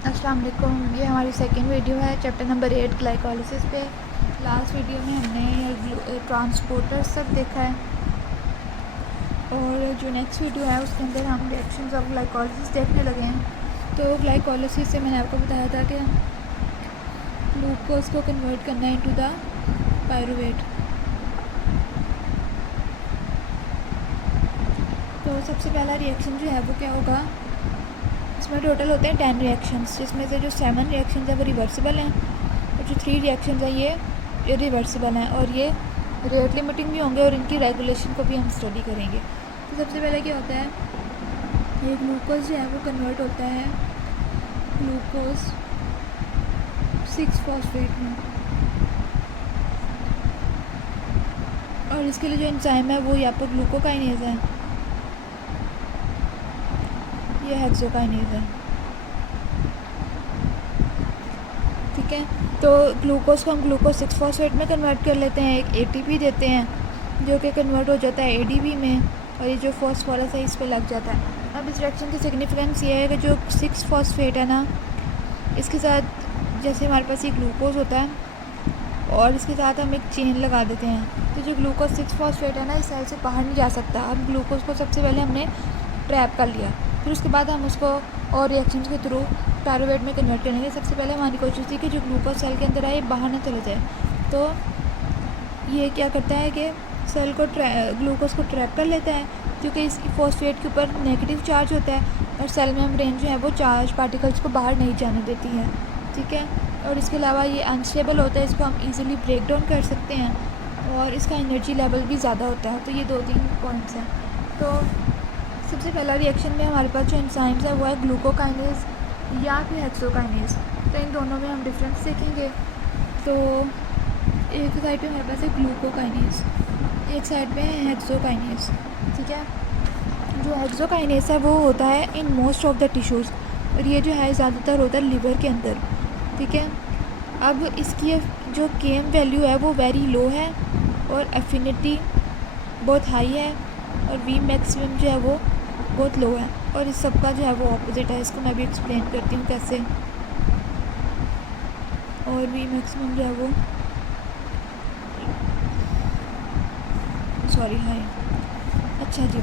अस्सलाम वालेकुम। ये हमारी सेकंड वीडियो है चैप्टर नंबर 8 ग्लाइकोलिसिस पे। लास्ट वीडियो में हमने ट्रांसपोर्टर्स तक देखा है और जो नेक्स्ट वीडियो है उसके अंदर हम रिएक्शंस ऑफ ग्लाइकोलिसिस देखने लगे हैं। तो ग्लाइकोलिसिस से मैंने आपको बताया था कि ग्लूकोज को कन्वर्ट करना है इनटू द पायरूवेट। तो सबसे पहला रिएक्शन जो है वो क्या होगा, इसमें टोटल होते हैं 10 रिएक्शंस, जिसमें से जो 7 रिएक्शंस है वो रिवर्सिबल हैं और जो 3 रिएक्शंस हैं ये इरिवर्सिबल हैं और ये रेट लिमिटिंग भी होंगे और इनकी रेगुलेशन को भी हम स्टडी करेंगे। तो सबसे पहले क्या होता है, ये ग्लूकोज जो है वो कन्वर्ट होता है ग्लूकोज 6-फॉस्फेट में और इसके लिए जो एंजाइम है वो यहाँ पर ग्लूकोकाइनेज है, ये हेक्सोकाइनेज है। ठीक है, तो ग्लूकोज को हम ग्लूकोज 6-फॉस्फेट में कन्वर्ट कर लेते हैं, एक एटीपी देते हैं जो कि कन्वर्ट हो जाता है एडीपी में और ये जो फॉस्फोरस है इस पे लग जाता है। अब इस रिएक्शन की सिग्निफिकेंस ये है कि जो 6-फॉस्फेट है ना, इसके साथ जैसे हमारे पास ये ग्लूकोज होता है और इसके साथ हम एक चेन लगा देते हैं, तो जो ग्लूकोज 6-फॉस्फेट है ना इस सेल से बाहर नहीं जा सकता। अब ग्लूकोज को सबसे पहले हमने ट्रैप कर लिया, फिर उसके बाद हम उसको और रिएक्शंस के थ्रू पायरूवेट में कन्वर्ट करेंगे। सबसे पहले हमारी कोशिश थी कि जो ग्लूकोज सेल के अंदर आए बाहर ना चले जाए, तो ये क्या करता है कि सेल को ग्लूकोज को ट्रैप कर लेता है क्योंकि इस फॉस्फेट के ऊपर नेगेटिव चार्ज होता है और सेल मेम्ब्रेन जो है वो चार्ज पार्टिकल्स को बाहर नहीं जाने देती है। ठीक है, और इसके अलावा ये अनस्टेबल होता है, इसको हम इजीली ब्रेक डाउन कर सकते हैं और इसका एनर्जी लेवल भी ज़्यादा होता है। तो ये 2-3 पॉइंट्स हैं। तो सबसे पहला रिएक्शन में हमारे पास जो एंजाइम्स है वो है ग्लूकोकाइनेज या फिर हेक्सोकाइनेज। तो इन दोनों में हम डिफरेंस देखेंगे। तो एक साइड पे हमारे पास है ग्लूकोकाइनेज, एक साइड पे है हेक्सोकाइनेज। ठीक है, जो हेक्सोकाइनेज है वो होता है in most of the tissues और ये जो है ज़्यादातर होता है लिवर के अंदर। ठीक है, अब इसकी जो केम वैल्यू है वो वेरी लो है और एफिनिटी बहुत हाई है और वी मैक्सिमम जो है वो बहुत लो है और इस सब का जो है वो ऑपोजिट है। इसको मैं भी एक्सप्लेन करती हूँ कैसे। और वी मैक्सिमम जो है वो सॉरी हाई। अच्छा जी,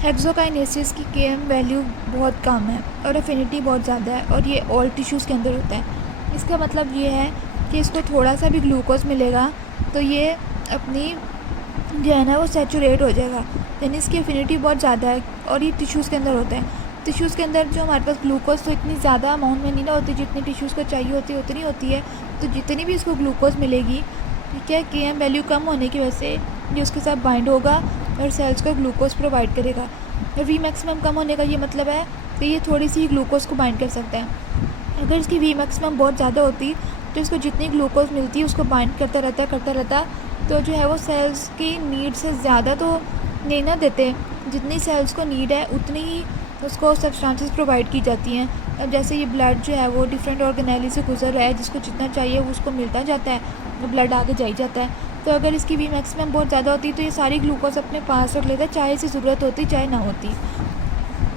हेक्सोकाइनेसिस की केएम वैल्यू बहुत कम है और एफिनिटी बहुत ज़्यादा है और ये ऑल टिश्यूज़ के अंदर होता है। इसका मतलब ये है कि इसको थोड़ा सा भी ग्लूकोज मिलेगा तो ये अपनी जो है ना वो सैचुरेट हो जाएगा, यानी इसकी एफिनिटी बहुत ज़्यादा है और ये टिश्यूज़ के अंदर होता है। टिश्यूज़ के अंदर जो हमारे पास ग्लूकोज तो इतनी ज़्यादा अमाउंट में नहीं ना होती, जितनी टिश्यूज़ को चाहिए होती है उतनी होती है। तो जितनी भी इसको ग्लूकोज मिलेगी, ठीक है, केएम वैल्यू कम होने की वजह से ये उसके साथ बाइंड होगा और सेल्स को ग्लूकोज प्रोवाइड करेगा। और वी मैक्सिमम कम होने का ये मतलब है कि ये थोड़ी सी ग्लूकोज को बाइंड कर सकता है। अगर इसकी वी मैक्सिमम बहुत ज़्यादा होती तो इसको जितनी ग्लूकोज मिलती है उसको बाइंड करता रहता तो जो है वो सेल्स की नीड से ज़्यादा तो नहीं ना देते, जितनी सेल्स को नीड है उतनी ही उसको सब्सटेंसेस प्रोवाइड की जाती हैं। अब जैसे ये ब्लड जो है वो डिफरेंट ऑर्गेनेली से गुजर रहा है, जिसको जितना चाहिए वो उसको मिलता जाता है, ब्लड आगे जाई जाता है। तो अगर इसकी वी मैक्सिमम बहुत ज़्यादा होती तो ये सारी ग्लूकोज अपने पास रख लेता है, चाहे इसे ज़रूरत होती चाहे ना होती।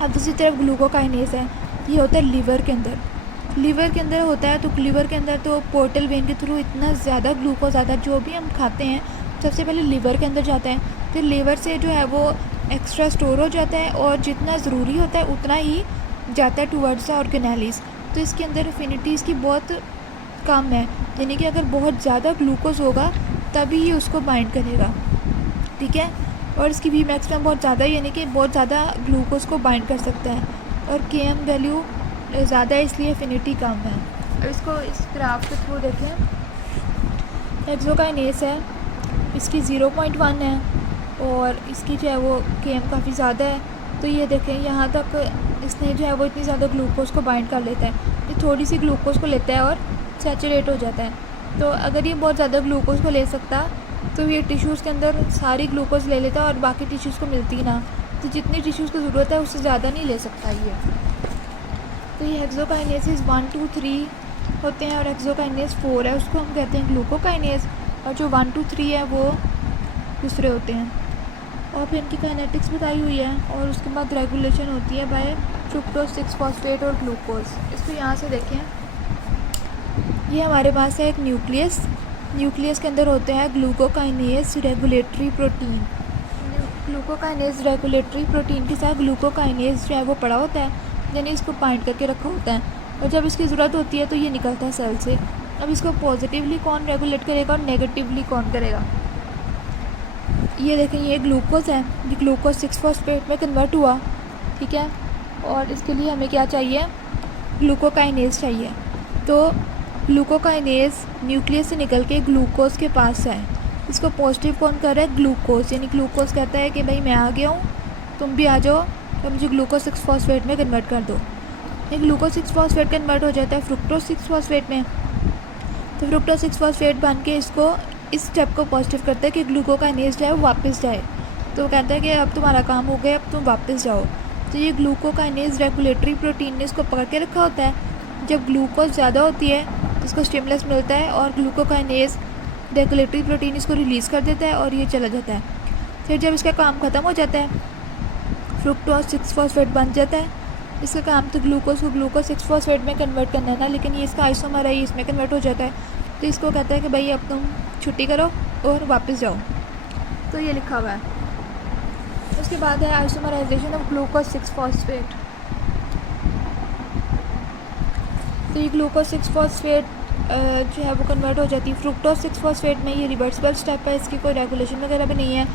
अब दूसरी तरफ ग्लूकोकाइनेज है, ये होता है लीवर के अंदर। लीवर के अंदर होता है तो लीवर के अंदर तो पोर्टल वेन के थ्रू इतना ज़्यादा ग्लूकोज आता है, जो भी हम खाते हैं सबसे पहले लीवर के अंदर जाता है, फिर लीवर से जो है वो एक्स्ट्रा स्टोर हो जाता है और जितना ज़रूरी होता है उतना ही जाता है टूवर्ड्स द ऑर्गेनेलीज। तो इसके अंदर एफिनिटी इसकी बहुत कम है, यानी कि अगर बहुत ज़्यादा ग्लूकोज होगा तभी ये उसको बाइंड करेगा। ठीक है, और इसकी वी मैक्सिमम बहुत ज़्यादा है, यानी कि बहुत ज़्यादा ग्लूकोज को बाइंड कर सकता है और केएम वैल्यू ज़्यादा है इसलिए एफिनिटी कम है। और इसको इस ग्राफ के थ्रू देखें, हेक्सोकाइनेज है, इसकी 0.1 है और इसकी जो है वो केएम काफ़ी ज़्यादा है। तो ये देखें यहाँ तक इसने जो है वो इतनी ज़्यादा ग्लूकोज को बाइंड कर लेता है, ये थोड़ी सी ग्लूकोज को लेता है और सैचुरेट हो जाता है। तो अगर ये बहुत ज़्यादा ग्लूकोज को ले सकता तो ये टिश्यूज़ के अंदर सारी ग्लूकोज ले लेता और बाकी टिश्यूज़ को मिलती ना, तो जितनी टिश्यूज़ को ज़रूरत है उससे ज़्यादा नहीं ले सकता ये। तो ये हेक्सोकाइनेसिस 1, 2, 3 होते हैं और हेक्सोकाइनेस 4 है, उसको हम कहते हैं ग्लूकोकाइनेस, और जो 1, 2, 3 है वो दूसरे होते हैं। और फिर इनकी काइनेटिक्स बताई हुई है और उसके बाद रेगुलेशन होती है बाय फ्रुक्टोज 6 फॉस्फेट और ग्लूकोज। इसको यहाँ से देखें, ये हमारे पास है एक न्यूक्लियस। न्यूक्लियस के अंदर होते हैं glucokinase regulatory protein. Glucokinase regulatory protein के साथ ग्लूकोकाइनेज जो है वो पड़ा होता है, यानी इसको बाइंड करके रखा होता है, और जब इसकी ज़रूरत होती है तो ये निकलता है सेल से। अब इसको पॉजिटिवली कौन रेगुलेट करेगा और नेगेटिवली कौन करेगा? ये देखें, ये ग्लूकोज है, ये ग्लूकोज 6 फॉस्फेट में कन्वर्ट हुआ, ठीक है, और इसके लिए हमें क्या चाहिए? ग्लूकोकाइनेज चाहिए। तो ग्लूकोकाइनेज न्यूक्लियस से निकल के ग्लूकोज के पास है, इसको पॉजिटिव कौन कर रहा है? ग्लूकोज, यानी ग्लूकोज कहता है कि भाई मैं आ गया हूँ, तुम भी आ जाओ, तो मुझे ग्लूकोज 6 फॉस्फेट में कन्वर्ट कर दो। ये ग्लूकोज 6 फॉस्फेट कन्वर्ट हो जाता है फ्रुक्टोज 6 फॉस्फेट में, तो फ्रुक्टोज 6 फॉस्फेट बन के इसको इस स्टेप को पॉजिटिव करता है कि ग्लूकोकाइनेज जो है वो वापस जाए। तो वो कहता है कि अब तुम्हारा काम हो गया, अब तुम वापस जाओ। तो ये ग्लूकोकाइनेज रेगुलेटरी प्रोटीन ने इसको पकड़ के रखा होता है। जब ग्लूकोज ज़्यादा होती है तो इसको स्टिमुलस मिलता है और ग्लूकोकाइनेज रेगुलेटरी प्रोटीन इसको रिलीज़ कर देता है और ये चला जाता है। फिर जब इसका काम ख़त्म हो जाता है, फ्रुक्टोज 6 फॉस्फेट बन जाता है। इसका काम तो ग्लूकोज को ग्लूकोज 6 फॉस्फेट में कन्वर्ट करना है ना, लेकिन ये इसका आइसोमर है, ये इसमें कन्वर्ट हो जाता है। तो इसको कहता है कि भाई अब तुम छुट्टी करो और वापस जाओ। तो ये लिखा हुआ है। उसके बाद है आइसोमराइजेशन ऑफ ग्लूकोज 6 फॉस्फेट। तो ये ग्लूकोज 6 फॉस्फेट जो है वो कन्वर्ट हो जाती है फ्रुक्टोज 6 फॉस्फेट में। ये रिवर्सिबल स्टेप है, इसकी कोई रेगुलेशन वगैरह भी नहीं है।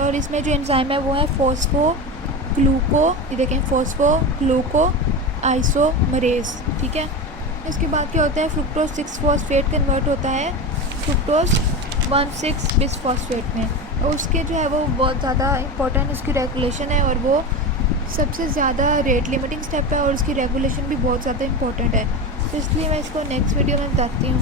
और इसमें जो एंजाइम है वो है फॉस्फोग्लूको, ये देखें फॉस्फोग्लूको आइसोमरेज, ठीक है। इसके बाद क्या होता है? फ्रुक्टोज 6 फॉस्फेट कन्वर्ट होता है फ्रुक्टोज 1,6 बिसफॉस्फेट में। और उसके जो है वो बहुत ज़्यादा इंपॉर्टेंट उसकी रेगुलेशन है, और वो सबसे ज़्यादा रेट लिमिटिंग स्टेप है, और उसकी रेगुलेशन भी बहुत ज़्यादा इंपॉर्टेंट है। तो इसलिए मैं इसको नेक्स्ट वीडियो में बताती हूँ।